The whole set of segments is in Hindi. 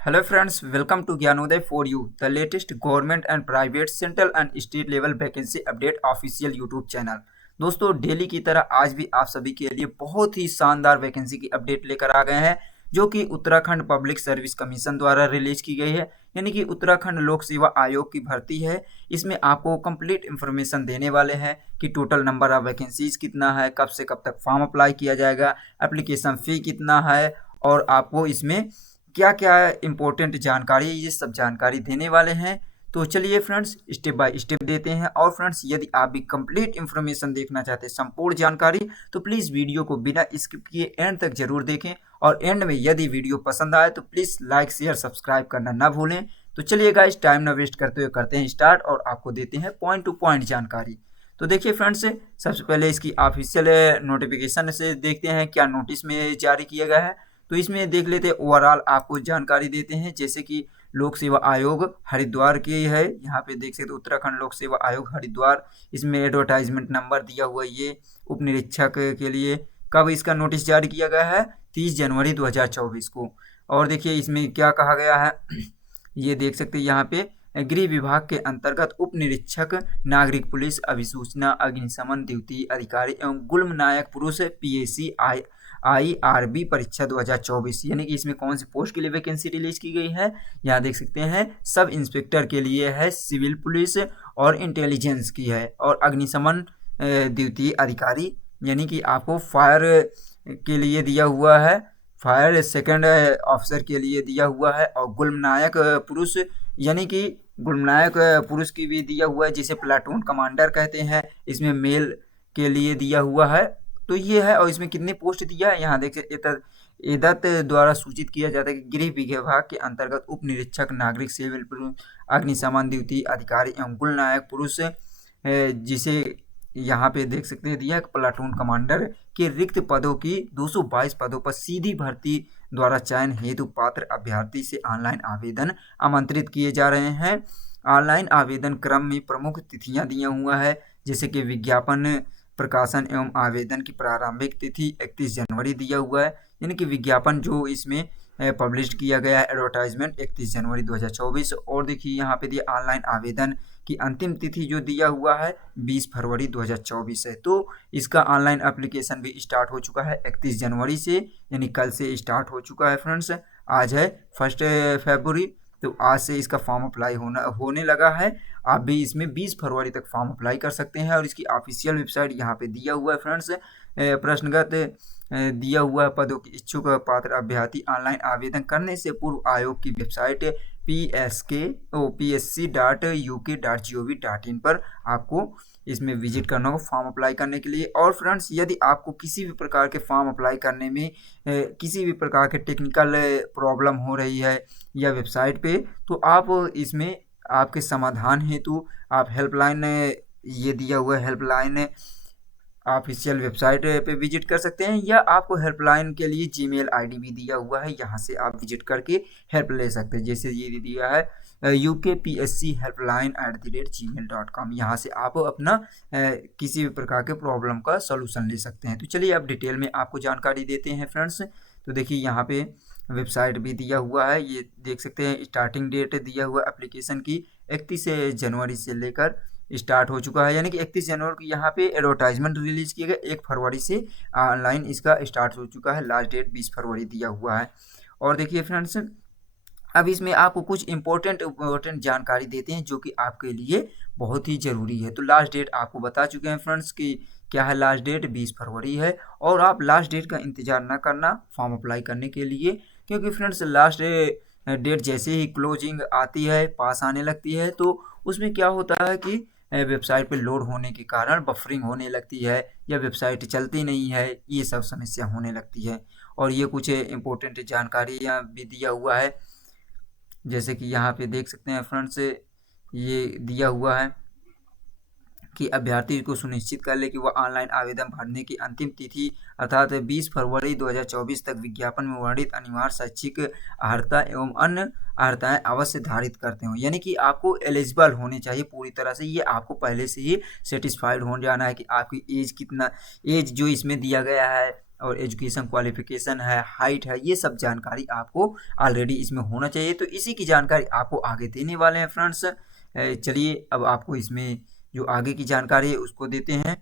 Hello friends, welcome to Gyanoday for you, the latest government and private central and state level vacancy update official YouTube channel। दोस्तों डेली की तरह आज भी आप सभी के लिए बहुत ही शानदार वैकेंसी की अपडेट लेकर आ गए हैं जो कि उत्तराखंड पब्लिक सर्विस कमीशन द्वारा रिलीज की गई है, यानी कि उत्तराखंड लोक सेवा आयोग की भर्ती है। इसमें आपको कंप्लीट इन्फॉर्मेशन देने वाले हैं कि टोटल नंबर ऑफ वैकेंसीज कितना है, कब से कब तक फॉर्म अप्लाई किया जाएगा, एप्लीकेशन फ़ी कितना है और आपको इसमें क्या क्या इंपॉर्टेंट जानकारी, ये सब जानकारी देने वाले हैं। तो चलिए फ्रेंड्स स्टेप बाय स्टेप देते हैं। और फ्रेंड्स यदि आप भी कंप्लीट इन्फॉर्मेशन देखना चाहते हैं, संपूर्ण जानकारी, तो प्लीज़ वीडियो को बिना स्किप किए एंड तक जरूर देखें। और एंड में यदि वीडियो पसंद आए तो प्लीज़ लाइक शेयर सब्सक्राइब करना ना भूलें। तो चलिए गाइस टाइम ना वेस्ट करते हुए करते हैं स्टार्ट और आपको देते हैं पॉइंट टू पॉइंट जानकारी। तो देखिए फ्रेंड्स, सबसे पहले इसकी ऑफिशियल नोटिफिकेशन से देखते हैं क्या नोटिस में जारी किया गया है। तो इसमें देख लेते हैं, ओवरऑल आपको जानकारी देते हैं। जैसे कि लोक सेवा आयोग हरिद्वार की है, यहाँ पे देख सकते उत्तराखंड लोक सेवा आयोग हरिद्वार। इसमें एडवर्टाइजमेंट नंबर दिया हुआ है, ये उप निरीक्षक के लिए। कब इसका नोटिस जारी किया गया है? 30 जनवरी 2024 को। और देखिए इसमें क्या कहा गया है, ये देख सकते हैं यहाँ पे गृह विभाग के अंतर्गत उप निरीक्षक नागरिक पुलिस अभिसूचना अग्निशमन द्वितीय अधिकारी एवं गुल्म नायक पुरुष PAC IRB परीक्षा 2024, यानी कि इसमें कौन सी पोस्ट के लिए वैकेंसी रिलीज की गई है। यहाँ देख सकते हैं सब इंस्पेक्टर के लिए है, सिविल पुलिस और इंटेलिजेंस की है, और अग्निशमन द्वितीय अधिकारी यानी कि आपको फायर के लिए दिया हुआ है, फायर सेकंड ऑफिसर के लिए दिया हुआ है, और गुल्मनायक पुरुष यानी कि गुल्मनायक पुरुष की भी दिया हुआ है, जिसे प्लाटून कमांडर कहते हैं। इसमें मेल के लिए दिया हुआ है। तो ये है, और इसमें कितने पोस्ट दिया है यहाँ देख एदत द्वारा सूचित किया जाता है कि गृह विभाग के अंतर्गत उप निरीक्षक नागरिक सिविल पुरुष अग्निशमन द्वितीय अधिकारी एवं गुलनायक पुरुष, जिसे यहाँ पे देख सकते हैं दिया है प्लाटून कमांडर के रिक्त पदों की 222 पदों पर सीधी भर्ती द्वारा चयन हेतु पात्र अभ्यर्थी से ऑनलाइन आवेदन आमंत्रित किए जा रहे हैं। ऑनलाइन आवेदन क्रम में प्रमुख तिथियां दिया हुआ है, जैसे कि विज्ञापन प्रकाशन एवं आवेदन की प्रारंभिक तिथि 31 जनवरी दिया हुआ है, यानी कि विज्ञापन जो इसमें पब्लिश किया गया है एडवर्टाइजमेंट 31 जनवरी 2024। और देखिए यहाँ पे दिया ऑनलाइन आवेदन की अंतिम तिथि जो दिया हुआ है 20 फरवरी 2024 है। तो इसका ऑनलाइन एप्लीकेशन भी स्टार्ट हो चुका है 31 जनवरी से, यानी कल से स्टार्ट हो चुका है फ्रेंड्स। आज है 1 फरवरी, तो आज से इसका फॉर्म अप्लाई होने लगा है। आप भी इसमें 20 फरवरी तक फॉर्म अप्लाई कर सकते हैं। और इसकी ऑफिशियल वेबसाइट यहाँ पे दिया हुआ है फ्रेंड्स। प्रश्नगत दिया हुआ है, पदों की इच्छुक पात्र अभ्यर्थी ऑनलाइन आवेदन करने से पूर्व आयोग की वेबसाइट psk.uk.gov.in पर आपको इसमें विजिट करना होगा फॉर्म अप्लाई करने के लिए। और फ्रेंड्स यदि आपको किसी भी प्रकार के फॉर्म अप्लाई करने में किसी भी प्रकार के टेक्निकल प्रॉब्लम हो रही है या वेबसाइट पे, तो आप इसमें आपके समाधान हेतु आप हेल्पलाइन, ये दिया हुआ हेल्पलाइन ऑफिशियल वेबसाइट पे विजिट कर सकते हैं, या आपको हेल्पलाइन के लिए जीमेल आईडी भी दिया हुआ है, यहाँ से आप विजिट करके हेल्प ले सकते हैं। जैसे ये दिया है UKPSC helpline@gmail.com, यहाँ से आप अपना किसी भी प्रकार के प्रॉब्लम का सोल्यूशन ले सकते हैं। तो चलिए अब डिटेल में आपको जानकारी देते हैं फ्रेंड्स। तो देखिए यहाँ पे वेबसाइट भी दिया हुआ है, ये देख सकते हैं। स्टार्टिंग डेट दिया हुआ एप्लीकेशन की 31 जनवरी से लेकर स्टार्ट हो चुका है, यानी कि 31 जनवरी को यहाँ पे एडवर्टाइजमेंट रिलीज किया गया, 1 फरवरी से ऑनलाइन इसका स्टार्ट हो चुका है, लास्ट डेट 20 फरवरी दिया हुआ है। और देखिए फ्रेंड्स अब इसमें आपको कुछ इंपॉर्टेंट जानकारी देते हैं जो कि आपके लिए बहुत ही ज़रूरी है। तो लास्ट डेट आपको बता चुके हैं फ्रेंड्स कि क्या है, लास्ट डेट 20 फरवरी है। और आप लास्ट डेट का इंतज़ार ना करना फॉर्म अप्लाई करने के लिए, क्योंकि फ्रेंड्स लास्ट डेट जैसे ही क्लोजिंग आती है, पास आने लगती है, तो उसमें क्या होता है कि वेबसाइट पे लोड होने के कारण बफरिंग होने लगती है या वेबसाइट चलती नहीं है, ये सब समस्या होने लगती है। और ये कुछ इंपॉर्टेंट जानकारियाँ भी दिया हुआ है, जैसे कि यहाँ पे देख सकते हैं फ्रेंड्स, ये दिया हुआ है कि अभ्यर्थी को सुनिश्चित कर ले कि वह ऑनलाइन आवेदन भरने की अंतिम तिथि अर्थात 20 फरवरी 2024 तक विज्ञापन में वर्णित अनिवार्य शैक्षिक अर्हता एवं अन्य अर्हताएं अवश्य धारित करते हो, यानी कि आपको एलिजिबल होने चाहिए पूरी तरह से। ये आपको पहले से ही सेटिस्फाइड हो जाना है कि आपकी एज कितना, एज जो इसमें दिया गया है और एजुकेशन क्वालिफिकेशन है, हाइट है, ये सब जानकारी आपको ऑलरेडी इसमें होना चाहिए। तो इसी की जानकारी आपको आगे देने वाले हैं फ्रेंड्स। चलिए अब आपको इसमें जो आगे की जानकारी है उसको देते हैं।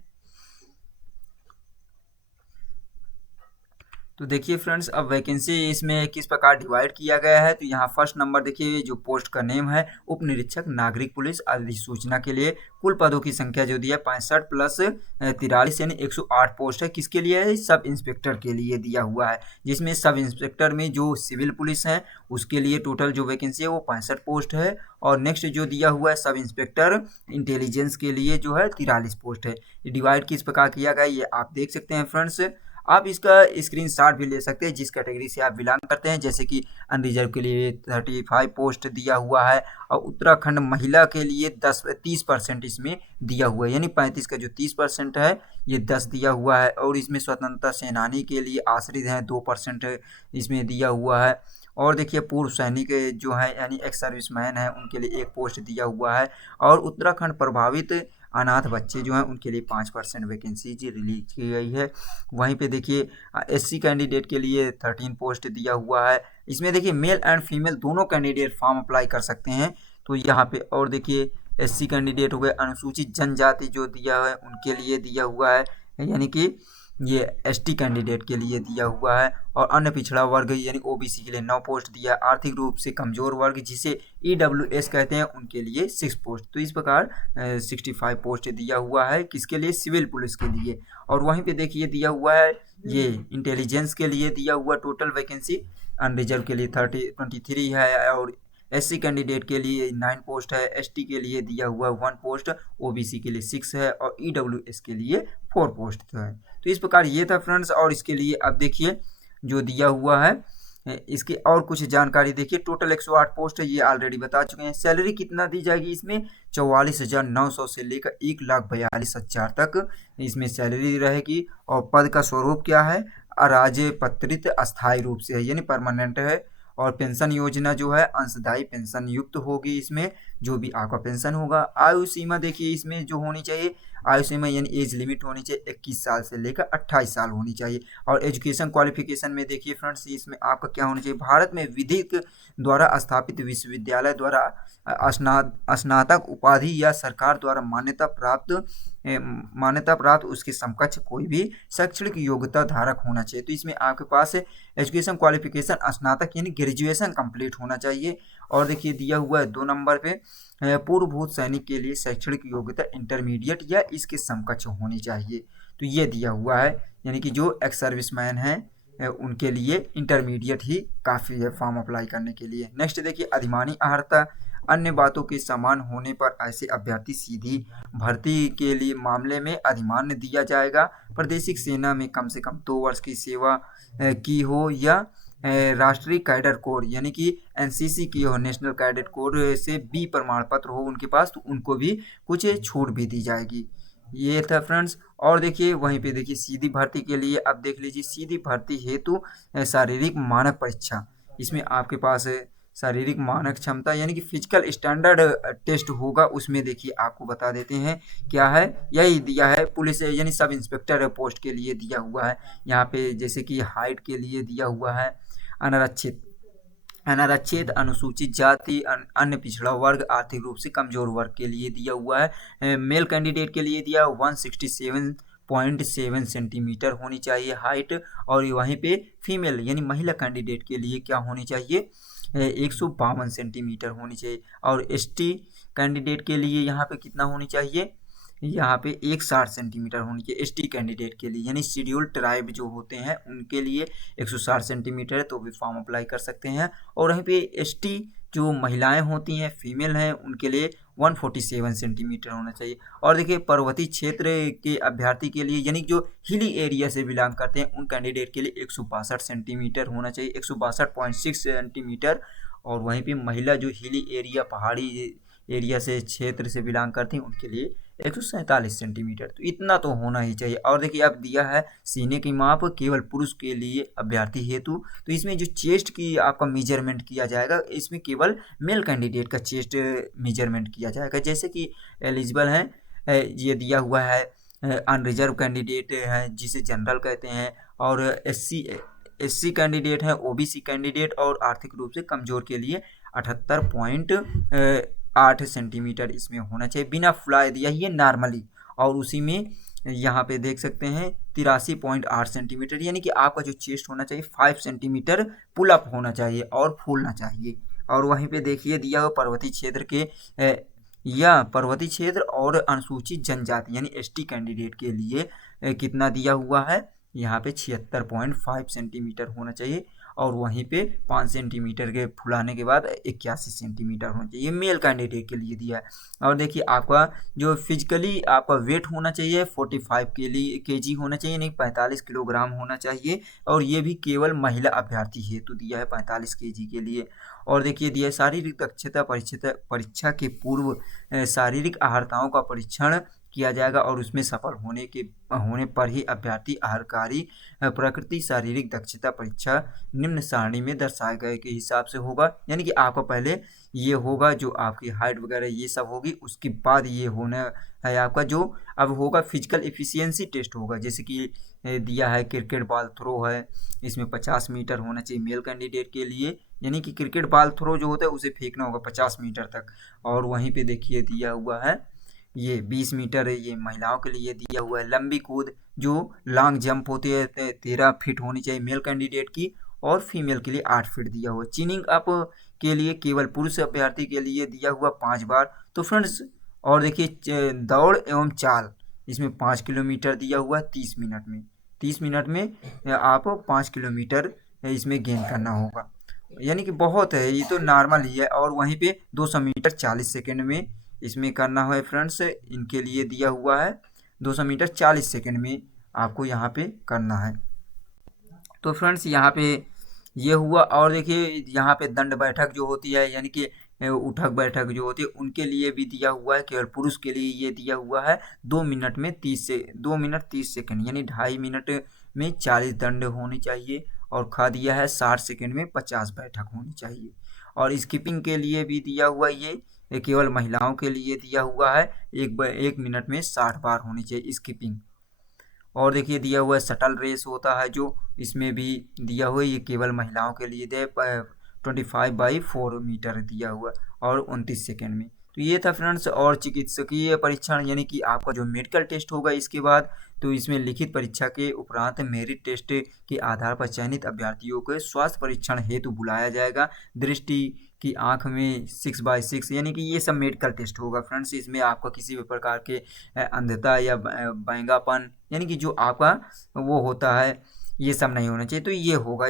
तो देखिए फ्रेंड्स, अब वैकेंसी इसमें किस प्रकार डिवाइड किया गया है। तो यहाँ फर्स्ट नंबर देखिए, जो पोस्ट का नेम है उप निरीक्षक नागरिक पुलिस अधिसूचना के लिए कुल पदों की संख्या जो दिया 65 प्लस 43 यानी 108 पोस्ट है। किसके लिए है? सब इंस्पेक्टर के लिए दिया हुआ है, जिसमें सब इंस्पेक्टर में जो सिविल पुलिस है उसके लिए टोटल जो वैकेंसी है वो 65 पोस्ट है। और नेक्स्ट जो दिया हुआ है सब इंस्पेक्टर इंटेलिजेंस के लिए जो है 43 पोस्ट है। डिवाइड किस प्रकार किया गया ये आप देख सकते हैं फ्रेंड्स। आप इसका स्क्रीनशॉट भी ले सकते हैं जिस कैटेगरी से आप बिलोंग करते हैं। जैसे कि अनरिजर्व के लिए 35 पोस्ट दिया हुआ है, और उत्तराखंड महिला के लिए 30% इसमें दिया हुआ है, यानी 35 का जो 30% है ये 10 दिया हुआ है। और इसमें स्वतंत्रता सेनानी के लिए आश्रित हैं 2% इसमें दिया हुआ है। और देखिए पूर्व सैनिक जो है यानी एक्स सर्विसमैन है उनके लिए 1 पोस्ट दिया हुआ है। और उत्तराखंड प्रभावित अनाथ बच्चे जो हैं उनके लिए 5% वैकेंसी जी रिलीज की गई है। वहीं पे देखिए एससी कैंडिडेट के लिए 13 पोस्ट दिया हुआ है। इसमें देखिए मेल एंड फीमेल दोनों कैंडिडेट फॉर्म अप्लाई कर सकते हैं। तो यहाँ पे और देखिए एससी कैंडिडेट हो गए, अनुसूचित जनजाति जो दिया है उनके लिए दिया हुआ है, यानी कि ये एसटी कैंडिडेट के लिए दिया हुआ है। और अन्य पिछड़ा वर्ग यानी ओबीसी के लिए 9 पोस्ट दिया है। आर्थिक रूप से कमजोर वर्ग जिसे ईडब्ल्यूएस कहते हैं उनके लिए 6 पोस्ट। तो इस प्रकार 65 पोस्ट दिया हुआ है किसके लिए? सिविल पुलिस के लिए। और वहीं पे देखिए दिया हुआ है ये इंटेलिजेंस के लिए दिया हुआ टोटल वैकेंसी अनरिजर्व के लिए 23 है। और एससी कैंडिडेट के लिए 9 पोस्ट है, एसटी के लिए दिया हुआ 1 पोस्ट, ओबीसी के लिए 6 है और ईडब्ल्यूएस के लिए 4 पोस्ट है। तो इस प्रकार ये था फ्रेंड्स। और इसके लिए अब देखिए जो दिया हुआ है इसकी और कुछ जानकारी देखिए। टोटल 108 पोस्ट है, ये ऑलरेडी बता चुके हैं। सैलरी कितना दी जाएगी इसमें? 44,900 से लेकर 1,42,000 तक इसमें सैलरी रहेगी। और पद का स्वरूप क्या है? अराजपत्रित अस्थायी रूप से है, यानी परमानेंट है। और पेंशन योजना जो है अंशदायी पेंशन युक्त होगी। इसमें जो भी आपका पेंशन होगा। आयु सीमा देखिए इसमें जो होनी चाहिए, आयु सीमा यानी एज लिमिट होनी चाहिए 21 साल से लेकर 28 साल होनी चाहिए। और एजुकेशन क्वालिफिकेशन में देखिए फ्रेंड्स, इसमें आपका क्या होना चाहिए? भारत में विधिक द्वारा स्थापित विश्वविद्यालय द्वारा स्नातक उपाधि या सरकार द्वारा मान्यता प्राप्त उसके समकक्ष कोई भी शैक्षणिक योग्यता धारक होना चाहिए। तो इसमें आपके पास एजुकेशन क्वालिफिकेशन स्नातक यानी ग्रेजुएशन कंप्लीट होना चाहिए। और देखिए दिया हुआ है 2 नंबर पे पूर्वभूत सैनिक के लिए शैक्षणिक योग्यता इंटरमीडिएट या इसके समकक्ष होनी चाहिए। तो ये दिया हुआ है, यानी कि जो एक्स सर्विसमैन हैं उनके लिए इंटरमीडिएट ही काफ़ी है फॉर्म अप्लाई करने के लिए। नेक्स्ट देखिए अधिमानी अर्हता अन्य बातों के समान होने पर ऐसे अभ्यर्थी सीधी भर्ती के लिए मामले में अधिमान्य दिया जाएगा। प्रादेशिक सेना में कम से कम 2 वर्ष की सेवा की हो या राष्ट्रीय कैडर कोर यानी कि एनसीसी की हो, नेशनल कैडेट कोर से बी प्रमाण पत्र हो उनके पास, तो उनको भी कुछ छूट भी दी जाएगी। ये था फ्रेंड्स। और देखिए वहीं पे देखिए सीधी भर्ती के लिए अब देख लीजिए सीधी भर्ती हेतु शारीरिक मानक परीक्षा। इसमें आपके पास शारीरिक मानक क्षमता यानी कि फिजिकल स्टैंडर्ड टेस्ट होगा। उसमें देखिए आपको बता देते हैं क्या है, यही दिया है पुलिस यानी सब इंस्पेक्टर पोस्ट के लिए दिया हुआ है। यहाँ पे जैसे कि हाइट के लिए दिया हुआ है अनारक्षित अनुसूचित जाति अन्य पिछड़ा वर्ग आर्थिक रूप से कमजोर वर्ग के लिए दिया हुआ है। मेल कैंडिडेट के लिए दिया 167.7 सेंटीमीटर होनी चाहिए हाइट। और वहीं पे फीमेल यानी महिला कैंडिडेट के लिए क्या होनी चाहिए? 152 सेंटीमीटर होनी चाहिए। और एसटी कैंडिडेट के लिए यहाँ पे कितना होनी चाहिए? यहाँ पे 160 सेंटीमीटर होनी चाहिए एसटी कैंडिडेट के लिए, यानी शेड्यूल्ड ट्राइब जो होते हैं उनके लिए 160 सेंटीमीटर है, तो भी फॉर्म अप्लाई कर सकते हैं। और वहीं पे एसटी जो महिलाएं होती हैं फीमेल हैं उनके लिए 147 सेंटीमीटर होना चाहिए। और देखिए पर्वतीय क्षेत्र के अभ्यर्थी के लिए यानी जो हिली एरिया से बिलोंग करते हैं उन कैंडिडेट के लिए 162 सेंटीमीटर होना चाहिए, 162.6 सेंटीमीटर। और वहीं पे महिला जो हिली एरिया पहाड़ी एरिया से क्षेत्र से बिलोंग करती हैं उनके लिए 147 सेंटीमीटर। तो इतना तो होना ही चाहिए। और देखिए अब दिया है सीने की माप केवल पुरुष के लिए अभ्यर्थी हेतु। तो इसमें जो चेस्ट की आपका मेजरमेंट किया जाएगा, इसमें केवल मेल कैंडिडेट का चेस्ट मेजरमेंट किया जाएगा। जैसे कि एलिजिबल है ये दिया हुआ है अनरिजर्व कैंडिडेट है जिसे जनरल कहते हैं, और एससी कैंडिडेट है, ओबीसी कैंडिडेट और आर्थिक रूप से कमजोर के लिए 78.8 सेंटीमीटर इसमें होना चाहिए बिना फुलाए दिया, ये नॉर्मली। और उसी में यहाँ पे देख सकते हैं 83.8 सेंटीमीटर, यानी कि आपका जो चेस्ट होना चाहिए 5 सेंटीमीटर पुल अप होना चाहिए और फूलना चाहिए। और वहीं पे देखिए दिया हुआ पर्वतीय क्षेत्र के या पर्वतीय क्षेत्र और अनुसूचित जनजाति यानी एसटी कैंडिडेट के लिए कितना दिया हुआ है, यहाँ पे 76.5 सेंटीमीटर होना चाहिए। और वहीं पे 5 सेंटीमीटर के फुलाने के बाद 81 सेंटीमीटर होना चाहिए, मेल कैंडिडेट के लिए दिया है। और देखिए आपका जो फिजिकली आपका वेट होना चाहिए 45 केजी होना चाहिए, नहीं 45 किलोग्राम होना चाहिए। और ये भी केवल महिला अभ्यर्थी हेतु दिया है 45 केजी के लिए। और देखिए दिया शारीरिक दक्षता परीक्षा के पूर्व शारीरिक अहर्ताओं का परीक्षण किया जाएगा और उसमें सफल होने पर ही अभ्यर्थी अहर्कारी प्रकृति शारीरिक दक्षता परीक्षा निम्न सारणी में दर्शाए गए के हिसाब से होगा। यानी कि आपको पहले ये होगा जो आपकी हाइट वगैरह ये सब होगी, उसके बाद ये होना है आपका जो अब होगा फिजिकल एफिशिएंसी टेस्ट होगा। जैसे कि दिया है क्रिकेट बॉल थ्रो है, इसमें 50 मीटर होना चाहिए मेल कैंडिडेट के लिए, यानी कि क्रिकेट बॉल थ्रो जो होता है उसे फेंकना होगा 50 मीटर तक। और वहीं पे देखिए दिया हुआ है ये 20 मीटर है, ये महिलाओं के लिए दिया हुआ है। लंबी कूद जो लॉन्ग जंप होती है 13 फीट होनी चाहिए मेल कैंडिडेट की, और फीमेल के लिए 8 फीट दिया हुआ है। चिनिंग अप के लिए केवल पुरुष अभ्यर्थी के लिए दिया हुआ 5 बार। तो फ्रेंड्स और देखिए दौड़ एवं चाल इसमें 5 किलोमीटर दिया हुआ है 30 मिनट में। 30 मिनट में आप 5 किलोमीटर इसमें गेन करना होगा, यानी कि बहुत है, ये तो नॉर्मल ही है। और वहीं पे 200 मीटर 40 सेकेंड में इसमें करना है फ्रेंड्स, इनके लिए दिया हुआ है 200 मीटर 40 सेकेंड में आपको यहाँ पे करना है। तो फ्रेंड्स यहाँ पे ये हुआ। और देखिए यहाँ पे दंड बैठक जो होती है, यानी कि उठक बैठक जो होती है उनके लिए भी दिया हुआ है। केवल पुरुष के लिए ये दिया हुआ है 2 मिनट 30 सेकेंड, यानी 2.5 मिनट में 40 दंड होनी चाहिए। और खा दिया है 60 सेकेंड में 50 बैठक होनी चाहिए। और स्किपिंग के लिए भी दिया हुआ ये केवल महिलाओं के लिए दिया हुआ है, 1 मिनट में 60 बार होनी चाहिए स्किपिंग। और देखिए दिया हुआ है शटल रेस होता है जो इसमें भी दिया हुआ है, ये केवल महिलाओं के लिए दे 25/4 मीटर दिया हुआ और 29 सेकेंड में। तो ये था फ्रेंड्स। और चिकित्सकीय परीक्षण यानी कि आपका जो मेडिकल टेस्ट होगा इसके बाद, तो इसमें लिखित परीक्षा के उपरांत मेरिट टेस्ट के आधार पर चयनित अभ्यर्थियों को स्वास्थ्य परीक्षण हेतु बुलाया जाएगा। दृष्टि की आंख में 6/6 यानी कि ये सब मेडिकल टेस्ट होगा फ्रेंड्स। इसमें आपका किसी भी प्रकार के अंधता या बैंगापन यानी कि जो आपका वो होता है ये सब नहीं होना चाहिए। तो ये होगा,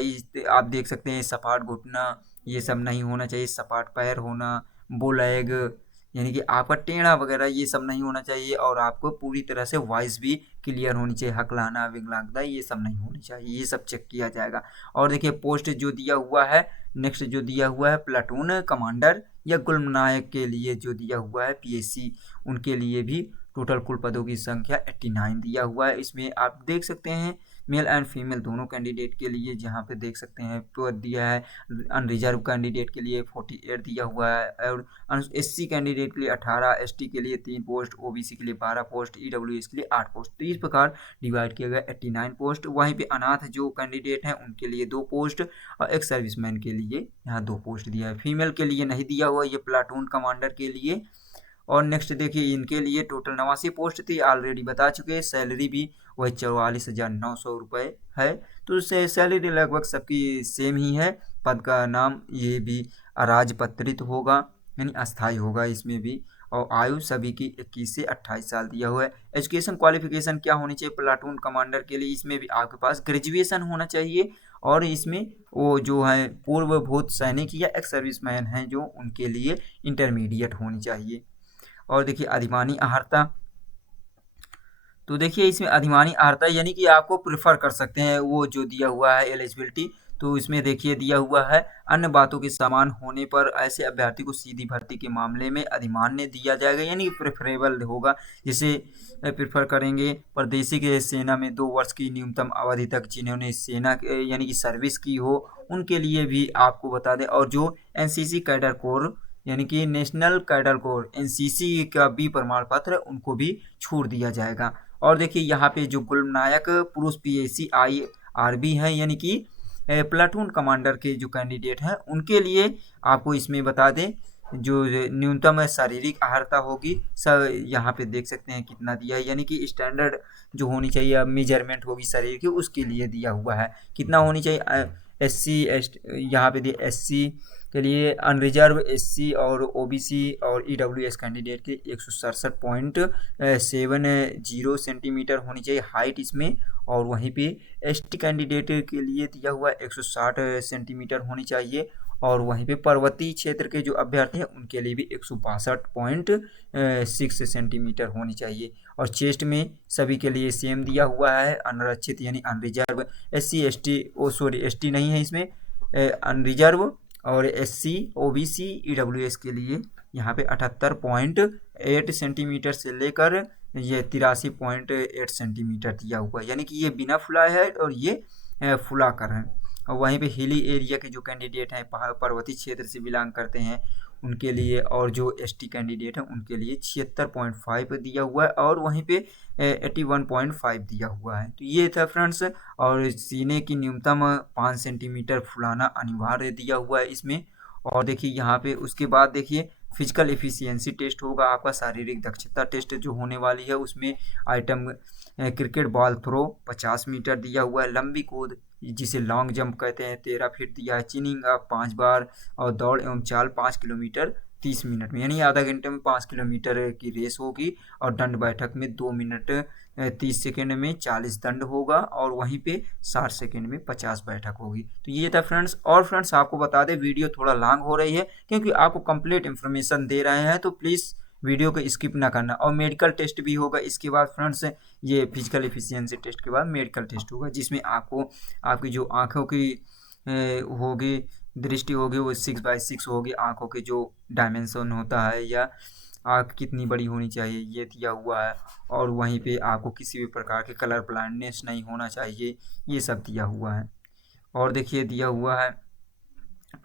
आप देख सकते हैं सपाट घुटना ये सब नहीं होना चाहिए, सपाट पैर होना, बोलेग यानी कि आपका टेढ़ा वगैरह ये सब नहीं होना चाहिए। और आपको पूरी तरह से वॉइस भी क्लियर होनी चाहिए, हकलाना विकलांगता ये सब नहीं होनी चाहिए, ये सब चेक किया जाएगा। और देखिए पोस्ट जो दिया हुआ है, नेक्स्ट जो दिया हुआ है प्लाटून कमांडर या गुलनायक के लिए जो दिया हुआ है पीएससी, उनके लिए भी टोटल कुल पदों की संख्या 89 दिया हुआ है। इसमें आप देख सकते हैं मेल एंड फीमेल दोनों कैंडिडेट के लिए, जहाँ पे देख सकते हैं पद दिया है। अनरिजर्व कैंडिडेट के लिए 48 दिया हुआ है, और एससी कैंडिडेट के लिए 18, एसटी के लिए 3 पोस्ट, ओबीसी के लिए 12 पोस्ट, ईडब्ल्यूएस के लिए 8 पोस्ट। तो इस प्रकार डिवाइड किया गया 89 पोस्ट। वहीं पे अनाथ जो कैंडिडेट हैं उनके लिए 2 पोस्ट, और एक सर्विसमैन के लिए यहाँ 2 पोस्ट दिया है। फीमेल के लिए नहीं दिया हुआ ये प्लाटून कमांडर के लिए। और नेक्स्ट देखिए इनके लिए टोटल 89 पोस्ट थी, ऑलरेडी बता चुके हैं। सैलरी भी वही 44,900 रुपये है। तो उससे सैलरी लगभग सबकी सेम ही है। पद का नाम ये भी अराजपत्रित होगा यानी अस्थाई होगा इसमें भी। और आयु सभी की 21 से 28 साल दिया हुआ है। एजुकेशन क्वालिफिकेशन क्या होनी चाहिए प्लाटून कमांडर के लिए, इसमें भी आपके पास ग्रेजुएशन होना चाहिए। और इसमें वो जो है पूर्वभूत सैनिक या एक्स सर्विसमैन हैं जो उनके लिए इंटरमीडिएट होनी चाहिए। और देखिए अधिमानी अहर्ता, तो देखिए इसमें अधिमानी अहर्ता यानी कि आपको प्रेफर कर सकते हैं वो जो दिया हुआ है एलिजिबिलिटी। तो इसमें देखिए दिया हुआ है अन्य बातों के समान होने पर ऐसे अभ्यर्थी को सीधी भर्ती के मामले में अधिमान्य दिया जाएगा यानी प्रेफरेबल होगा। जिसे प्रेफर करेंगे परदेशी के सेना में 2 वर्ष की न्यूनतम अवधि तक जिन्होंने सेना यानी कि सर्विस की हो उनके लिए भी आपको बता दें। और जो एनसीसी कैडर कोर यानी कि नेशनल कैडर कोर एनसीसी का भी प्रमाण पत्र उनको भी छूट दिया जाएगा। और देखिए यहाँ पे जो गुलनायक पुरुष पीएससी आरबी हैं, यानी कि प्लाटून कमांडर के जो कैंडिडेट हैं उनके लिए आपको इसमें बता दें जो न्यूनतम शारीरिक अहर्ता होगी सब यहाँ पे देख सकते हैं कितना दिया है, यानी कि स्टैंडर्ड जो होनी चाहिए अब मेजरमेंट होगी शरीर की उसके लिए दिया हुआ है कितना होनी चाहिए। एससी यहाँ पे दिया एससी के लिए अनरिजर्व, एससी और ओबीसी और ईडब्ल्यूएस कैंडिडेट के 167.70 सेंटीमीटर होनी चाहिए हाइट इसमें। और वहीं पे एसटी कैंडिडेट के लिए दिया हुआ 160 सेंटीमीटर होनी चाहिए। और वहीं पे पर्वतीय क्षेत्र के जो अभ्यर्थी हैं उनके लिए भी 162.6 सेंटीमीटर होनी चाहिए। और चेस्ट में सभी के लिए सेम दिया हुआ है, अनरक्षित यानी अनरिजर्व, एससी एसटी एसटी नहीं है इसमें, अनरिजर्व और एससी ओबीसी ईडब्ल्यूएस के लिए यहाँ पे 78.8 सेंटीमीटर से लेकर ये 83.8 सेंटीमीटर दिया हुआ है, यानी कि ये बिना फुलाए है और ये फुला कर है। और वहीं पे हिली एरिया के जो कैंडिडेट हैं पर्वतीय क्षेत्र से बिलोंग करते हैं उनके लिए, और जो एसटी कैंडिडेट हैं उनके लिए 76.5 दिया हुआ है और वहीं पे 81.5 दिया हुआ है। तो ये था फ्रेंड्स। और सीने की न्यूनतम 5 सेंटीमीटर फुलाना अनिवार्य दिया हुआ है इसमें। और देखिए यहाँ पे उसके बाद देखिए फिजिकल एफिशिएंसी टेस्ट होगा आपका, शारीरिक दक्षता टेस्ट जो होने वाली है उसमें item cricket ball throw 50 metre दिया हुआ है, लंबी कूद जिसे लॉन्ग जंप कहते हैं 13 फीट दिया है, चिनिंग अप 5 बार और दौड़ एवं चाल 5 किलोमीटर 30 मिनट में, यानी आधा घंटे में 5 किलोमीटर की रेस होगी। और दंड बैठक में 2 मिनट 30 सेकेंड में 40 दंड होगा और वहीं पे 60 सेकेंड में 50 बैठक होगी। तो ये था फ्रेंड्स। और फ्रेंड्स आपको बता दें वीडियो थोड़ा लॉन्ग हो रही है क्योंकि आपको कंप्लीट इन्फॉर्मेशन दे रहे हैं, तो प्लीज़ वीडियो को स्किप ना करना। और मेडिकल टेस्ट भी होगा इसके बाद फ्रेंड्स, ये फिजिकल एफिशिएंसी टेस्ट के बाद मेडिकल टेस्ट होगा जिसमें आपको आपकी जो आँखों की होगी दृष्टि होगी वो 6/6 होगी, आँखों के जो डायमेंशन होता है या आँख कितनी बड़ी होनी चाहिए ये दिया हुआ है। और वहीं पे आपको किसी भी प्रकार के कलर ब्लाइंडनेस नहीं होना चाहिए, ये सब दिया हुआ है। और देखिए दिया हुआ है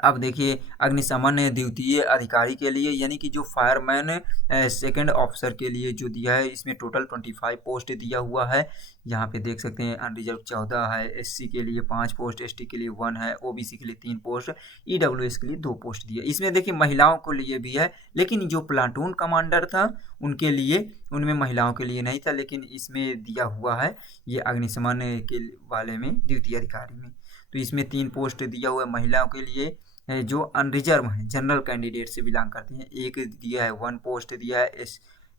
अब देखिए अग्निशमन द्वितीय अधिकारी के लिए यानी कि जो फायरमैन सेकंड ऑफिसर के लिए जो दिया है इसमें टोटल 25 पोस्ट दिया हुआ है। यहाँ पे देख सकते हैं अनरिजर्व 14 है, एससी के लिए 5 पोस्ट, एसटी के लिए 1 है, ओबीसी के लिए 3 पोस्ट, ईडब्ल्यूएस के लिए 2 पोस्ट दिया। इसमें देखिए महिलाओं के लिए भी है, लेकिन जो प्लाटून कमांडर था उनके लिए उनमें महिलाओं के लिए नहीं था, लेकिन इसमें दिया हुआ है ये अग्निशमन के वाले में द्वितीय अधिकारी में। तो इसमें 3 पोस्ट दिया हुआ है महिलाओं के लिए जो अनरिजर्व हैं, जनरल कैंडिडेट से बिलोंग करते हैं। एक दिया है 1 पोस्ट दिया है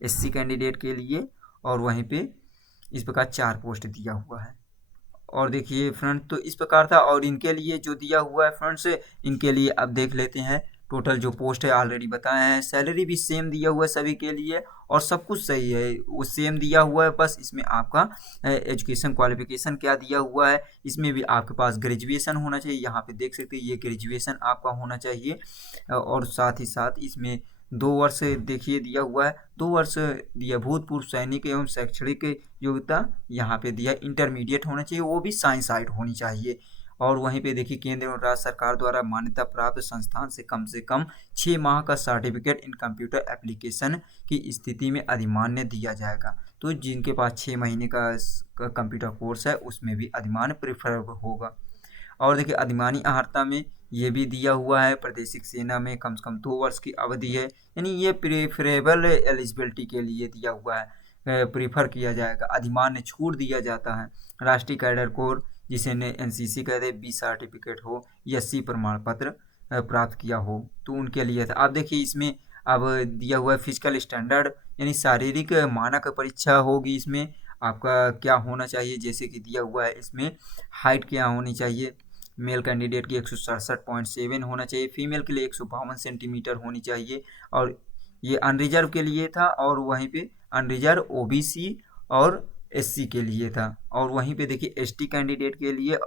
एससी कैंडिडेट के लिए और वहीं पे इस प्रकार 4 पोस्ट दिया हुआ है। और देखिए फ्रेंड्स तो इस प्रकार था। और इनके लिए जो दिया हुआ है फ्रेंड्स, इनके लिए अब देख लेते हैं टोटल जो पोस्ट है ऑलरेडी बताए हैं। सैलरी भी सेम दिया हुआ है सभी के लिए और सब कुछ सही है, वो सेम दिया हुआ है। बस इसमें आपका एजुकेशन क्वालिफिकेशन क्या दिया हुआ है, इसमें भी आपके पास ग्रेजुएशन होना चाहिए। यहाँ पे देख सकते हैं ये ग्रेजुएशन आपका होना चाहिए। और साथ ही साथ इसमें 2 वर्ष देखिए दिया हुआ है, 2 वर्ष दिया भूतपूर्व सैनिक एवं शैक्षणिक योग्यता यहाँ पे दिया इंटरमीडिएट होना चाहिए, वो भी साइंस साइड होनी चाहिए। और वहीं पे देखिए केंद्र और राज्य सरकार द्वारा मान्यता प्राप्त संस्थान से कम 6 माह का सर्टिफिकेट इन कंप्यूटर एप्लीकेशन की स्थिति में अधिमान्य दिया जाएगा। तो जिनके पास 6 महीने का कंप्यूटर कोर्स है उसमें भी अधिमान्य प्रेफर होगा। और देखिए अधिमानी अहर्ता में ये भी दिया हुआ है, प्रादेशिक सेना में कम से कम 2 वर्ष की अवधि है, यानी ये प्रेफरेबल एलिजिबिलिटी के लिए दिया हुआ है, प्रीफर किया जाएगा, अधिमान्य छूट दिया जाता है। राष्ट्रीय कैडर कोर जिसे एनसीसी कहते हैं, 20 सर्टिफिकेट हो या एससी प्रमाण पत्र प्राप्त किया हो तो उनके लिए था। अब देखिए इसमें अब दिया हुआ है फिजिकल स्टैंडर्ड यानी शारीरिक मानक परीक्षा होगी। इसमें आपका क्या होना चाहिए, जैसे कि दिया हुआ है इसमें हाइट क्या होनी चाहिए, मेल कैंडिडेट की 167.7 होना चाहिए, फीमेल के लिए 152 सेंटीमीटर होनी चाहिए। और ये अनरिजर्व के लिए था और वहीं पे अनरिजर्व ओबीसी और एससी के लिए था। और वहीं पे देखिए एसटी कैंडिडेट के लिए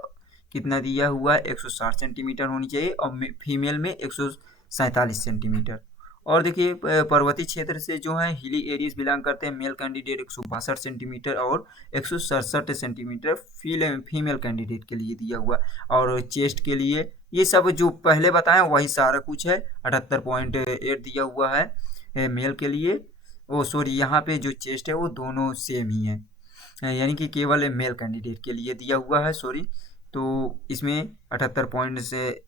कितना दिया हुआ है, 160 सेंटीमीटर होनी चाहिए और फीमेल में 147 सेंटीमीटर। और देखिए पर्वतीय क्षेत्र से जो है हिली एरियाज बिलोंग करते हैं, मेल कैंडिडेट 162 सेंटीमीटर और 167 सेंटीमीटर फीमेल कैंडिडेट के लिए दिया हुआ। और चेस्ट के लिए ये सब जो पहले बताया वही सारा कुछ है, 78.8 दिया हुआ है मेल के लिए। यहाँ पे जो चेस्ट है वो दोनों सेम ही है, यानी कि केवल मेल कैंडिडेट के लिए दिया हुआ है। तो इसमें 78 पॉइंट से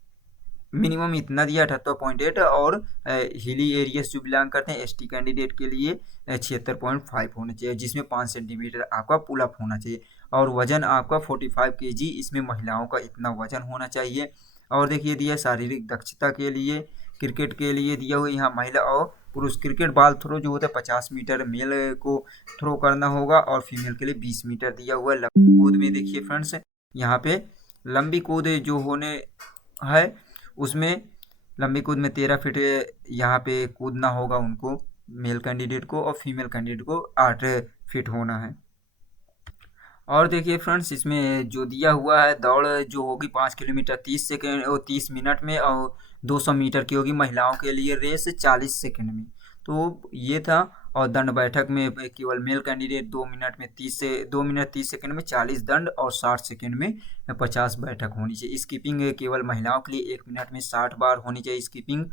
मिनिमम इतना दिया 78.8 और हिली एरियाज जो बिलोंग करते हैं एसटी कैंडिडेट के लिए 76.5 होना चाहिए, जिसमें 5 सेंटीमीटर आपका पुल अप होना चाहिए। और वजन आपका 45 kg, इसमें महिलाओं का इतना वजन होना चाहिए। और देखिए दिया शारीरिक दक्षता के लिए, क्रिकेट के लिए दिया हुआ यहाँ महिला और पुरुष क्रिकेट बॉल थ्रो जो होता है 50 मीटर मेल को थ्रो करना होगा और फीमेल के लिए 20 मीटर दिया हुआ है। लंबी कूद में देखिए फ्रेंड्स, यहाँ पे लंबी कूद जो होने है उसमें लंबी कूद में 13 फीट यहाँ पे कूदना होगा उनको, मेल कैंडिडेट को, और फीमेल कैंडिडेट को 8 फीट होना है। और देखिए फ्रेंड्स, इसमें जो दिया हुआ है दौड़ जो होगी 5 किलोमीटर 30 सेकेंड और 30 मिनट में, और 200 मीटर की होगी महिलाओं के लिए रेस 40 सेकेंड में। तो ये था। और दंड बैठक में केवल मेल कैंडिडेट 2 मिनट में 30 सेकेंड में 40 दंड और 60 सेकेंड में 50 बैठक होनी चाहिए। स्कीपिंग केवल महिलाओं के लिए 1 मिनट में 60 बार होनी चाहिए स्कीपिंग।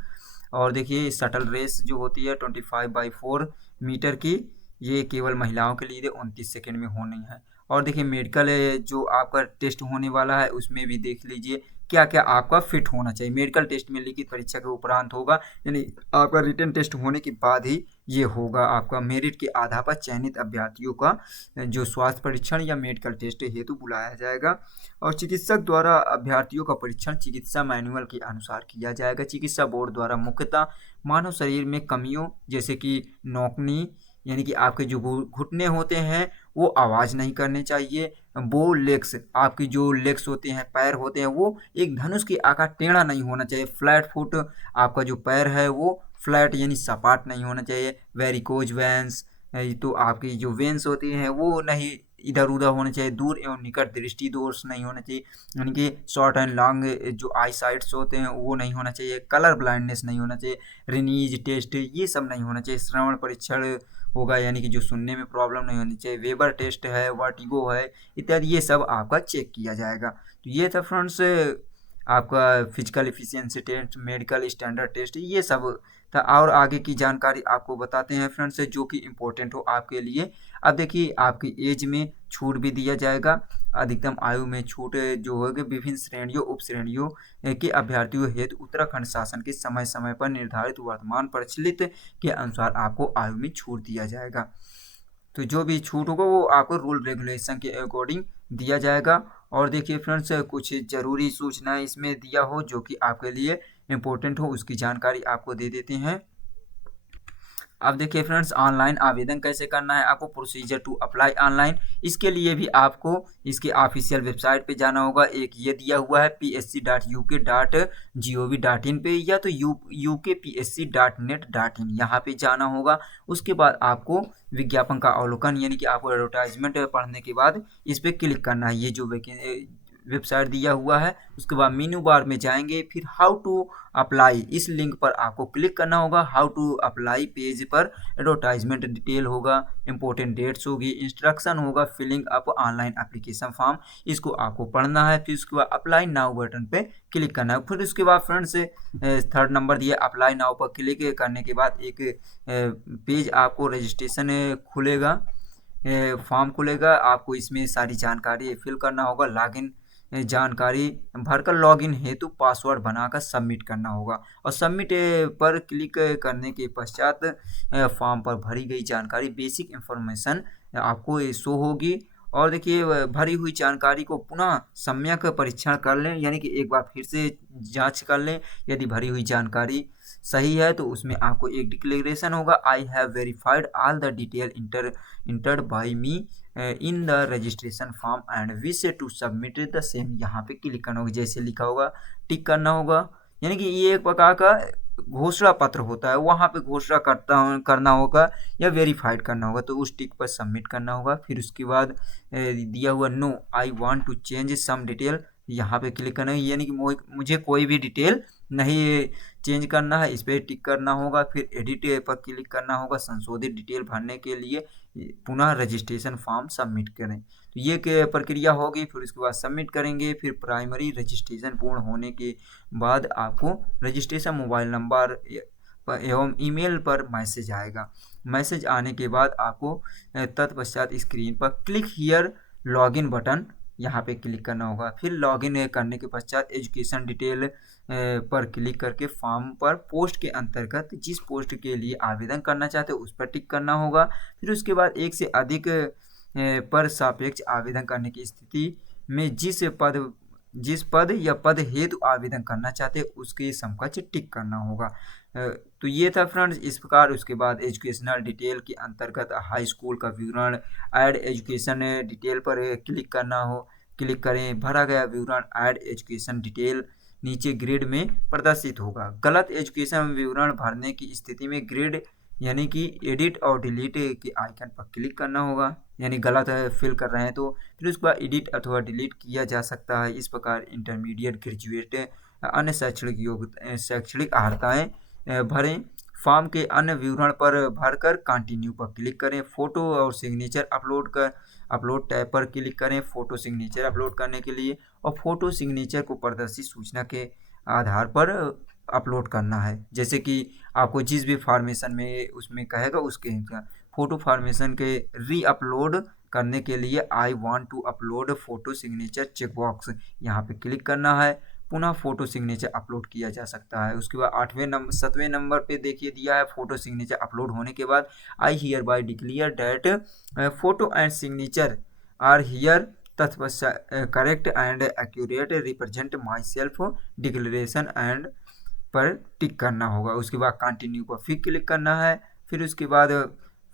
और देखिए शटल रेस जो होती है 25/4 मीटर की, ये केवल महिलाओं के लिए 29 सेकेंड में होनी है। और देखिए मेडिकल जो आपका टेस्ट होने वाला है उसमें भी देख लीजिए क्या क्या आपका फिट होना चाहिए। मेडिकल टेस्ट में लिखित परीक्षा के उपरांत होगा, यानी आपका रिटन टेस्ट होने के बाद ही ये होगा। आपका मेरिट के आधार पर चयनित अभ्यर्थियों का जो स्वास्थ्य परीक्षण या मेडिकल टेस्ट हेतु बुलाया जाएगा। और चिकित्सक द्वारा अभ्यर्थियों का परीक्षण चिकित्सा मैनुअल के अनुसार किया जाएगा। चिकित्सा बोर्ड द्वारा मुख्यतः मानव शरीर में कमियों जैसे कि नौकनी, यानी कि आपके जो घुटने होते हैं वो आवाज़ नहीं करने चाहिए। बो लेग्स, आपकी जो लेग्स होते हैं पैर होते हैं वो एक धनुष के आकार टेढ़ा नहीं होना चाहिए। फ्लैट फुट, आपका जो पैर है वो फ्लैट यानी सपाट नहीं होना चाहिए। वेरिकोज वेंस, तो आपकी जो वेंस होती हैं वो नहीं इधर उधर होना चाहिए। दूर एवं निकट दृष्टि दोष नहीं होना चाहिए, यानी कि शॉर्ट एंड लॉन्ग जो आई साइट्स होते हैं वो नहीं होना चाहिए। कलर ब्लाइंडनेस नहीं होना चाहिए। रिनीज टेस्ट ये सब नहीं होना चाहिए। श्रवण परीक्षण होगा, यानी कि जो सुनने में प्रॉब्लम नहीं होनी चाहिए। वेबर टेस्ट है, वर्टिगो है इत्यादि, ये सब आपका चेक किया जाएगा। तो ये था फ्रेंड्स आपका physical efficiency test, medical standard test, ये सब था। और आगे की जानकारी आपको बताते हैं फ्रेंड्स जो कि इम्पोर्टेंट हो आपके लिए। अब देखिए आपकी एज में छूट भी दिया जाएगा। अधिकतम आयु में छूट जो होगी विभिन्न श्रेणियों उप श्रेणियों के अभ्यर्थियों हेतु उत्तराखंड शासन के समय समय पर निर्धारित वर्तमान प्रचलित के अनुसार आपको आयु में छूट दिया जाएगा। तो जो भी छूट होगा वो आपको रूल रेगुलेशन के अकॉर्डिंग दिया जाएगा। और देखिए फ्रेंड्स कुछ ज़रूरी सूचनाएं इसमें दिया हो जो कि आपके लिए इम्पोर्टेंट हो, उसकी जानकारी आपको दे देते हैं। अब देखिए फ्रेंड्स ऑनलाइन आवेदन कैसे करना है आपको। प्रोसीजर टू अप्लाई ऑनलाइन, इसके लिए भी आपको इसके ऑफिशियल वेबसाइट पे जाना होगा। एक ये दिया हुआ है psc.uk.gov.in पे, या तो ukpsc.net.in यहाँ पे जाना होगा। उसके बाद आपको विज्ञापन का अवलोकन यानी कि आपको एडवर्टाइजमेंट पढ़ने के बाद इस पर क्लिक करना है, ये जो वेबसाइट दिया हुआ है। उसके बाद मेन्यू बार में जाएंगे, फिर हाउ टू अप्लाई इस लिंक पर आपको क्लिक करना होगा। हाउ टू अप्लाई पेज पर एडवर्टाइजमेंट डिटेल होगा, इंपॉर्टेंट डेट्स होगी, इंस्ट्रक्शन होगा, filling up online application form, इसको आपको पढ़ना है। फिर उसके बाद अप्लाई नाउ बटन पे क्लिक करना है। फिर उसके बाद फ्रेंड्स थर्ड नंबर दिया अप्लाई नाउ पर क्लिक करने के बाद एक पेज आपको रजिस्ट्रेशन खुलेगा, फॉर्म खुलेगा। आपको इसमें सारी जानकारी फिल करना होगा। लॉगिन जानकारी भरकर लॉगिन हेतु पासवर्ड बनाकर सबमिट करना होगा। और सबमिट पर क्लिक करने के पश्चात फॉर्म पर भरी गई जानकारी बेसिक इन्फॉर्मेशन आपको शो होगी। और देखिए भरी हुई जानकारी को पुनः सम्यक परीक्षण कर लें, यानी कि एक बार फिर से जांच कर लें। यदि भरी हुई जानकारी सही है तो उसमें आपको एक डिक्लेरेशन होगा, I have verified all the detail entered by me in the registration form and wish to submit the same, यहाँ पे क्लिक करना होगा। जैसे लिखा होगा टिक करना होगा, यानी कि ये एक प्रकार का घोषणा पत्र होता है, वहाँ पे घोषणा करना होगा या वेरीफाइड करना होगा, तो उस टिक पर सबमिट करना होगा। फिर उसके बाद दिया हुआ no I want to change some detail, यहाँ पे क्लिक करना है, यानी कि मुझे कोई भी डिटेल नहीं चेंज करना है, इस पर टिक करना होगा। फिर एडिट पर क्लिक करना होगा, संशोधित डिटेल भरने के लिए पुनः रजिस्ट्रेशन फॉर्म सबमिट करें, तो ये प्रक्रिया होगी। फिर उसके बाद सबमिट करेंगे। फिर प्राइमरी रजिस्ट्रेशन पूर्ण होने के बाद आपको रजिस्ट्रेशन मोबाइल नंबर एवं ईमेल पर मैसेज आएगा। मैसेज आने के बाद आपको तत्पश्चात स्क्रीन पर क्लिक हियर लॉगिन बटन यहाँ पे क्लिक करना होगा। फिर लॉगिन करने के पश्चात एजुकेशन डिटेल पर क्लिक करके फॉर्म पर पोस्ट के अंतर्गत जिस पोस्ट के लिए आवेदन करना चाहते हो उस पर टिक करना होगा। फिर उसके बाद एक से अधिक पर सापेक्ष आवेदन करने की स्थिति में जिस पद या पद हेतु आवेदन करना चाहते हैं उसके समकक्ष टिक करना होगा। तो ये था फ्रेंड्स इस प्रकार। उसके बाद एजुकेशनल डिटेल के अंतर्गत हाई स्कूल का विवरण, ऐड एजुकेशन डिटेल पर क्लिक करें। भरा गया विवरण ऐड एजुकेशन डिटेल नीचे ग्रेड में प्रदर्शित होगा। गलत एजुकेशन विवरण भरने की स्थिति में ग्रेड यानी कि एडिट और डिलीट के आइकन पर क्लिक करना होगा, यानी गलत फिल कर रहे हैं तो फिर उसके बाद एडिट अथवा डिलीट किया जा सकता है। इस प्रकार इंटरमीडिएट, ग्रेजुएट, अन्य शैक्षणिक अर्हताएँ भरें। फॉर्म के अन्य विवरण पर भरकर कंटिन्यू पर क्लिक करें। फोटो और सिग्नेचर अपलोड टैब पर क्लिक करें फोटो सिग्नेचर अपलोड करने के लिए, और फोटो सिग्नेचर को प्रदर्शित सूचना के आधार पर अपलोड करना है। जैसे कि आपको जिस भी फॉर्मेशन में उसमें कहेगा उसके फोटो फॉर्मेशन के री अपलोड करने के लिए I want to upload photo signature checkbox यहाँ पे क्लिक करना है। पुनः फोटो सिग्नेचर अपलोड किया जा सकता है। उसके बाद 7वें नंबर पे देखिए दिया है फोटो सिग्नेचर अपलोड होने के बाद I hereby declare that photo and signature are here correct and accurate represent myself declaration and पर टिक करना होगा। उसके बाद कंटिन्यू पर फिर क्लिक करना है। फिर उसके बाद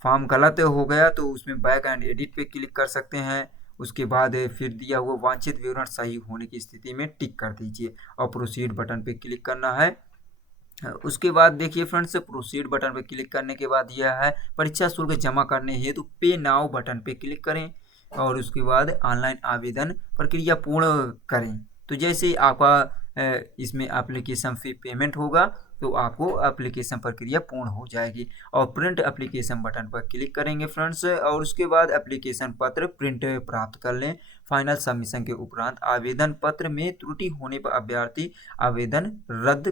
फॉर्म गलत हो गया तो उसमें बैक एंड एडिट पे क्लिक कर सकते हैं। उसके बाद फिर दिया हुआ वांछित विवरण सही होने की स्थिति में टिक कर दीजिए और प्रोसीड बटन पे क्लिक करना है। उसके बाद देखिए फ्रेंड्स प्रोसीड बटन पे क्लिक करने के बाद यह है परीक्षा शुल्क जमा करने हेतु पे नाउ बटन पे क्लिक करें और उसके बाद ऑनलाइन आवेदन प्रक्रिया पूर्ण करें। तो जैसे ही आपका इसमें एप्लीकेशन फी पेमेंट होगा तो आपको एप्लीकेशन प्रक्रिया पूर्ण हो जाएगी। और प्रिंट एप्लीकेशन बटन पर क्लिक करेंगे फ्रेंड्स, और उसके बाद एप्लीकेशन पत्र प्रिंट प्राप्त कर लें। फाइनल सबमिशन के उपरांत आवेदन पत्र में त्रुटि होने पर अभ्यर्थी आवेदन रद्द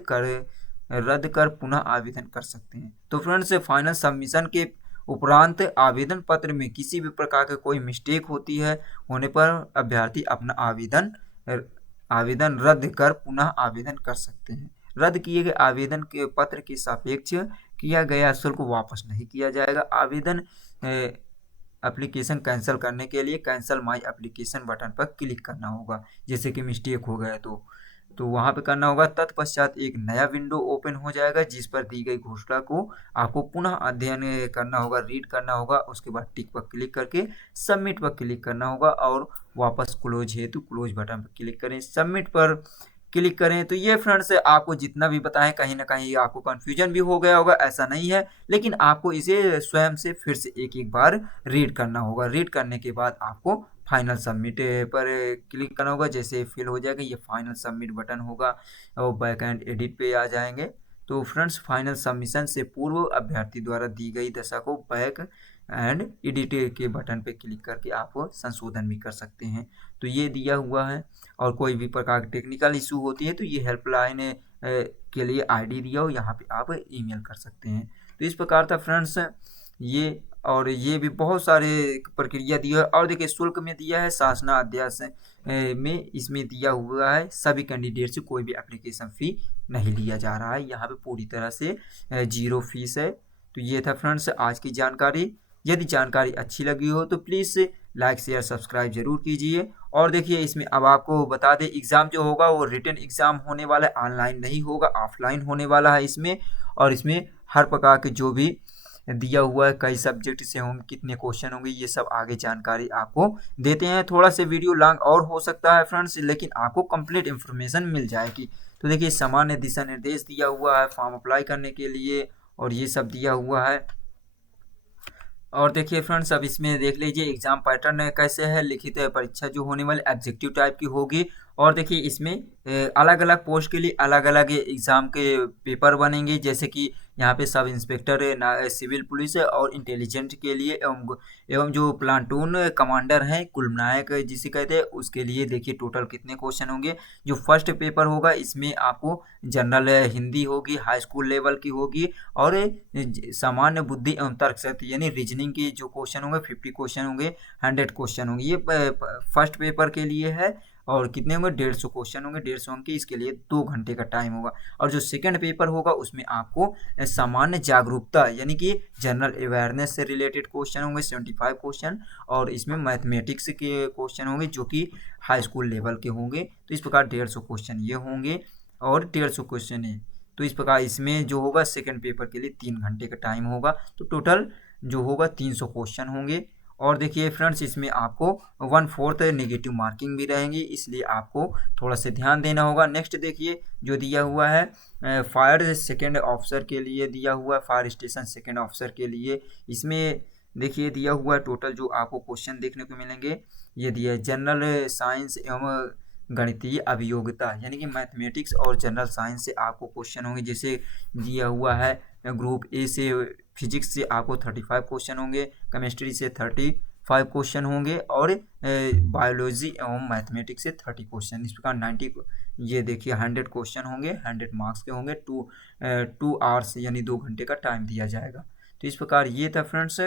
कर पुनः आवेदन कर सकते हैं। तो फ्रेंड्स फाइनल सबमिशन के उपरांत आवेदन पत्र में किसी भी प्रकार का कोई मिस्टेक होने पर अभ्यर्थी अपना आवेदन रद्द कर पुनः आवेदन कर सकते हैं। रद्द किए गए आवेदन के पत्र के सापेक्ष किया गया शुल्क वापस नहीं किया जाएगा। आवेदन एप्लीकेशन कैंसिल करने के लिए कैंसिल माय एप्लीकेशन बटन पर क्लिक करना होगा। जैसे कि मिस्टेक हो गया तो वहाँ पे करना होगा। तत्पश्चात एक नया विंडो ओपन हो जाएगा जिस पर दी गई घोषणा को आपको पुनः अध्ययन करना होगा, रीड करना होगा। उसके बाद टिक पर क्लिक करके सबमिट पर क्लिक करना होगा और वापस क्लोज हेतु क्लोज बटन पर क्लिक करें, सबमिट पर क्लिक करें। तो ये फ्रेंड्स आपको जितना भी बताएं कहीं ना कहीं आपको कन्फ्यूजन भी हो गया होगा, ऐसा नहीं है, लेकिन आपको इसे स्वयं से फिर से एक बार रीड करना होगा। रीड करने के बाद आपको फाइनल सबमिट पर क्लिक करना होगा। जैसे फिल हो जाएगा ये फाइनल सबमिट बटन होगा और बैक एंड एडिट पे आ जाएंगे। तो फ्रेंड्स फाइनल सबमिशन से पूर्व अभ्यर्थी द्वारा दी गई दशा को बैक एंड एडिट के बटन पे क्लिक करके आप संशोधन भी कर सकते हैं। तो ये दिया हुआ है। और कोई भी प्रकार की टेक्निकल इशू होती है तो ये हेल्पलाइन के लिए आईडी दिया हो, यहाँ पे आप ईमेल कर सकते हैं। तो इस प्रकार था फ्रेंड्स ये, और ये भी बहुत सारे प्रक्रिया दिया है। और देखिए शुल्क में दिया है शासना अध्यादेश में, इसमें दिया हुआ है सभी कैंडिडेट से कोई भी एप्लीकेशन फ़ी नहीं लिया जा रहा है। यहाँ पे पूरी तरह से 0 फीस है। तो ये था फ्रेंड्स आज की जानकारी। यदि जानकारी अच्छी लगी हो तो प्लीज़ लाइक शेयर सब्सक्राइब जरूर कीजिए। और देखिए इसमें अब आपको बता दें एग्ज़ाम जो होगा वो रिटन एग्ज़ाम होने वाला है, ऑनलाइन नहीं होगा, ऑफलाइन होने वाला है इसमें। और इसमें हर प्रकार के जो भी दिया हुआ है कई सब्जेक्ट से होंगे, कितने क्वेश्चन होंगे, ये सब आगे जानकारी आपको देते हैं। थोड़ा सा वीडियो लॉन्ग और हो सकता है फ्रेंड्स, लेकिन आपको कंप्लीट इन्फॉर्मेशन मिल जाएगी। तो देखिए सामान्य दिशा निर्देश दिया हुआ है फॉर्म अप्लाई करने के लिए, और ये सब दिया हुआ है। और देखिए फ्रेंड्स अब इसमें देख लीजिए एग्जाम पैटर्न कैसे है। लिखित परीक्षा जो होने वाली एग्जीक्यूटिव टाइप की होगी। और देखिए इसमें अलग अलग पोस्ट के लिए अलग अलग एग्ज़ाम के पेपर बनेंगे। जैसे कि यहाँ पे सब इंस्पेक्टर सिविल पुलिस और इंटेलिजेंट के लिए एवं जो प्लाटून कमांडर हैं कुल नायक जिसे कहते हैं उसके लिए देखिए टोटल कितने क्वेश्चन होंगे। जो फर्स्ट पेपर होगा इसमें आपको जनरल हिंदी होगी, हाई स्कूल लेवल की होगी और सामान्य बुद्धि एवं तर्क शक्ति यानी रीजनिंग की जो क्वेश्चन होंगे 50 क्वेश्चन होंगे, 100 क्वेश्चन होंगे। ये फर्स्ट पेपर के लिए है और कितने होंगे 150 क्वेश्चन होंगे, 150 अंक के। इसके लिए 2 घंटे का टाइम होगा। और जो सेकंड पेपर होगा उसमें आपको सामान्य जागरूकता यानी कि जनरल अवेयरनेस से रिलेटेड क्वेश्चन होंगे 75 क्वेश्चन और इसमें मैथमेटिक्स के क्वेश्चन होंगे जो कि हाई स्कूल लेवल के होंगे। तो इस प्रकार 150 क्वेश्चन ये होंगे और 150 क्वेश्चन है। तो इस प्रकार इसमें जो होगा सेकंड पेपर के लिए 3 घंटे का टाइम होगा। तो टोटल जो होगा 300 क्वेश्चन होंगे। और देखिए फ्रेंड्स इसमें आपको 1/4 नेगेटिव मार्किंग भी रहेंगी, इसलिए आपको थोड़ा सा ध्यान देना होगा। नेक्स्ट देखिए जो दिया हुआ है फायर सेकेंड ऑफिसर के लिए दिया हुआ है, फायर स्टेशन सेकेंड ऑफिसर के लिए। इसमें देखिए दिया हुआ है टोटल जो आपको क्वेश्चन देखने को मिलेंगे। ये दिया है जनरल साइंस एवं गणितीय अभियोगिता यानी कि मैथमेटिक्स और जनरल साइंस से आपको क्वेश्चन होंगे। जैसे दिया हुआ है ग्रुप ए से फिजिक्स से आपको 35 क्वेश्चन होंगे, केमिस्ट्री से 35 क्वेश्चन होंगे और बायोलॉजी एवं मैथमेटिक्स से 30 क्वेश्चन। इस प्रकार 90 ये देखिए 100 क्वेश्चन होंगे, 100 मार्क्स के होंगे। 2 आवर्स यानी 2 घंटे का टाइम दिया जाएगा। तो इस प्रकार ये था फ्रेंड्स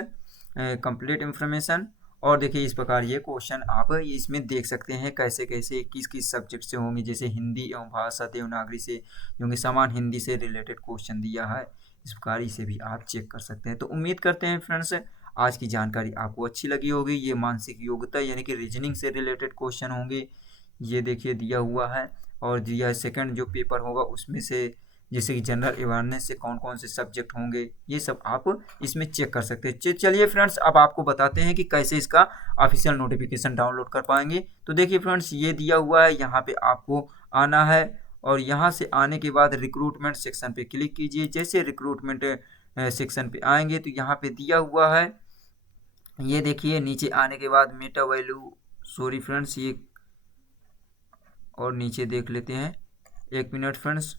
कंप्लीट इन्फॉर्मेशन। और देखिए इस प्रकार ये क्वेश्चन आप इसमें देख सकते हैं कैसे कैसे किस किस सब्जेक्ट से होंगे। जैसे हिंदी एवं भाषा देवनागरी से होंगे, समान हिंदी से रिलेटेड क्वेश्चन दिया है। इस प्रकार इसे भी आप चेक कर सकते हैं। तो उम्मीद करते हैं फ्रेंड्स आज की जानकारी आपको अच्छी लगी होगी। ये मानसिक योग्यता यानी कि रीजनिंग से रिलेटेड क्वेश्चन होंगे, ये देखिए दिया हुआ है। और दिया है सेकंड जो पेपर होगा उसमें से जैसे कि जनरल अवेयरनेस से कौन कौन से सब्जेक्ट होंगे, ये सब आप इसमें चेक कर सकते हैं। चलिए फ्रेंड्स अब आपको बताते हैं कि कैसे इसका ऑफिशियल नोटिफिकेशन डाउनलोड कर पाएंगे। तो देखिए फ्रेंड्स ये दिया हुआ है, यहाँ पे आपको आना है और यहाँ से आने के बाद रिक्रूटमेंट सेक्शन पे क्लिक कीजिए। जैसे रिक्रूटमेंट सेक्शन पे आएंगे तो यहाँ पे दिया हुआ है, ये देखिए नीचे आने के बाद मेटा वैल्यू, सॉरी फ्रेंड्स ये और नीचे देख लेते हैं, 1 मिनट फ्रेंड्स।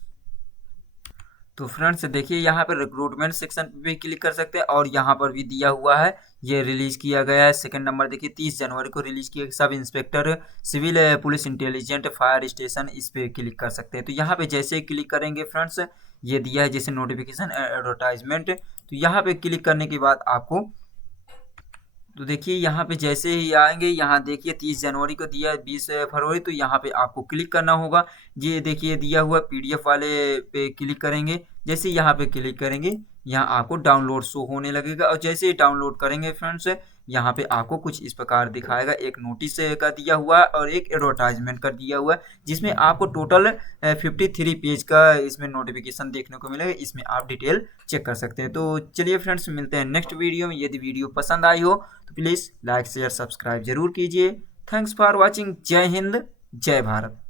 तो फ्रेंड्स देखिए यहाँ पर रिक्रूटमेंट सेक्शन पे क्लिक कर सकते हैं और यहाँ पर भी दिया हुआ है, ये रिलीज किया गया है। सेकंड नंबर देखिए 30 जनवरी को रिलीज किया। Sub inspector civil police intelligent fire station, इस पे क्लिक कर सकते हैं। तो यहाँ पे जैसे क्लिक करेंगे फ्रेंड्स ये दिया है जैसे नोटिफिकेशन एडवर्टाइजमेंट। तो यहाँ पे क्लिक करने के बाद आपको तो देखिए यहाँ पे जैसे ही आएंगे, यहाँ देखिए 30 जनवरी को दिया है 20 फरवरी, तो यहाँ पे आपको क्लिक करना होगा। ये देखिए दिया हुआ पीडीएफ वाले पे क्लिक करेंगे। जैसे यहाँ पे क्लिक करेंगे यहाँ आपको डाउनलोड शो होने लगेगा और जैसे ही डाउनलोड करेंगे फ्रेंड्स यहाँ पे आपको कुछ इस प्रकार दिखाएगा। एक नोटिस का दिया हुआ है और एक एडवर्टाइजमेंट का दिया हुआ है जिसमें आपको टोटल 53 पेज का इसमें नोटिफिकेशन देखने को मिलेगा। इसमें आप डिटेल चेक कर सकते हैं। तो चलिए फ्रेंड्स मिलते हैं नेक्स्ट वीडियो में। यदि वीडियो पसंद आई हो तो प्लीज़ लाइक शेयर सब्सक्राइब जरूर कीजिए। Thanks for watching. जय हिंद, जय भारत।